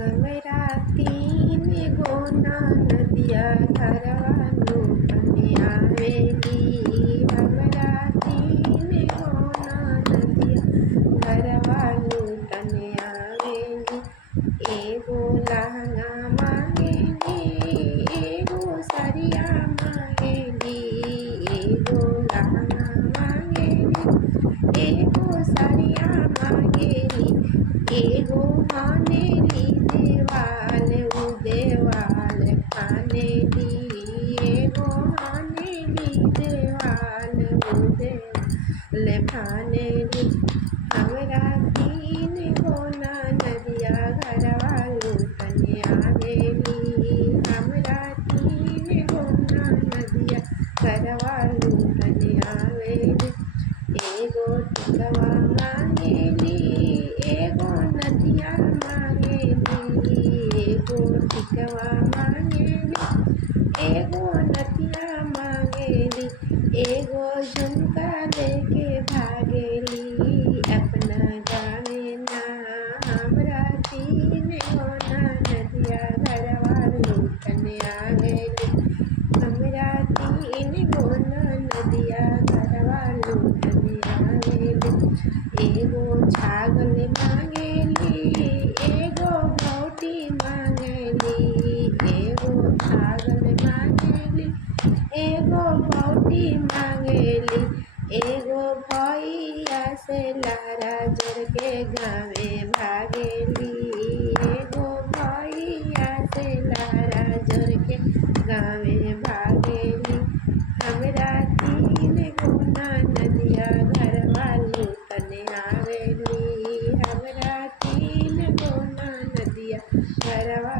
हमरा तीन गो नदिया घरवा लूटने आवेली। हमरा तीन गो नदिया घरवा लूटने आवेली। एगो लहंगा मांगेली, एगो सरिया मांगेली। एगो लहंगा मांगेली, एगो सरिया मांगेली। एगो मानेली देवाल उ देवाल फानेली। एगो मानेली देवाल उ देवाल फानेली। हमरा तीन गो नदिया घरवा लूटने आवेली। हमरा तीन गो नदिया घरवा लूटने आवेली। एगो टिकवा मांगेली, एगो नदिया मांगेली। एगो टिकवा मांगेली, एगो नदिया मांगेली। एगो झुमका लेके भागेली अपना गावे ना। हमरा तीन गो नदिया घरवा लूटने आवेली। हमरा तीन गो नदिया घरवा लूटने आवेली। एगो छागल मांगेली, एगो भौटी मांगेली। एगो छागल मांगेली, एगो भौटी मांगेली। एगो भैया से लहरा जोड़ के गावे भागेली। एगो भैया से लहरा जोड़ के गावे भागेली। हमरा तीन गो नदिया घरवा लूटने आवेली। हमरा तीन गो नदिया घरवा